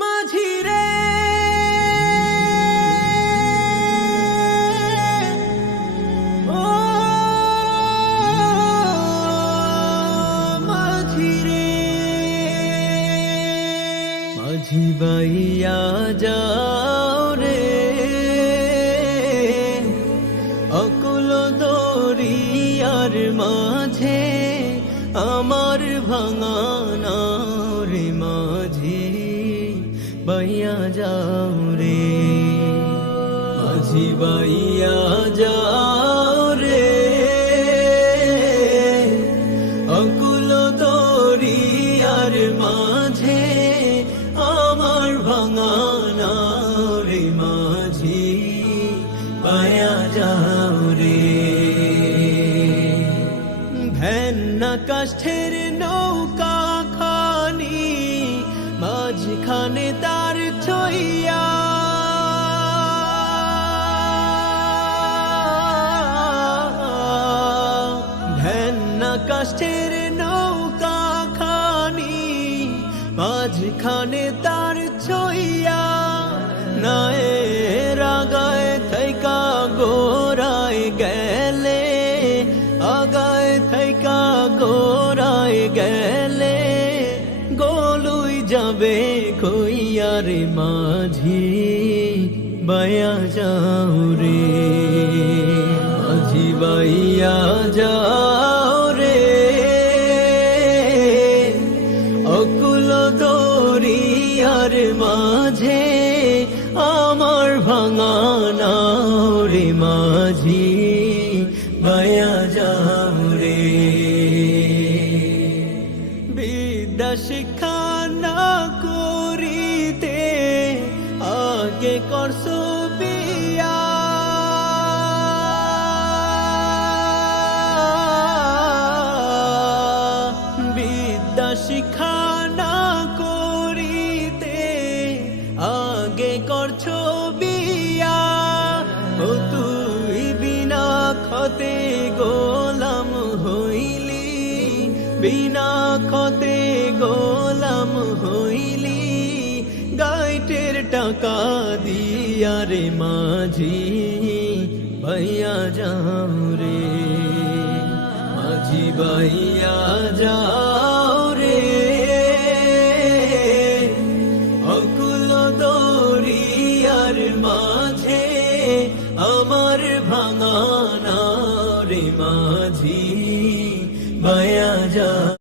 মাঝি রে ও মাঝি রে যাও রে। অকুল দরিয়ার মাঝে আমার ভাঙানা রে মাঝি। বাইয়া যাও রে। মাঝি বাইয়া যাও রে। অকুল দরিয়ার মাঝে আমার ভাঙানা রে মাঝি পায়া যাও রে। ভেন্না কাষ্ঠের নৌকা মাঝখানে তার ছইয়া। ভেন্না কাষ্ঠের নৌকা খানি মাঝখানে তার যাবে কইয়ারে মাঝি? বায়া যাও রে। মাঝি বাইয়া যাও রে। অকুল দরিয়ার মাঝে আমার ভাঙানা রে মাঝি। বায়া যাও রে। বিদ্যা শিক্ষা করিতে আগে করছ বিয়া। বিদ্যা শিক্ষা না করিতে আগে করছ বিয়া। ও তুই বিনা খতে গোলাম হইলি, বিনা খতে গোলাম হইলি, গাইটের টাকা দিয়া রে মাঝি, ভাইয়া যাও রে। মাঝি ভাইয়া যাও রে। অকুল আর মাঝে আমার ভাঙানা রে মাঝি, ভাইয়া যা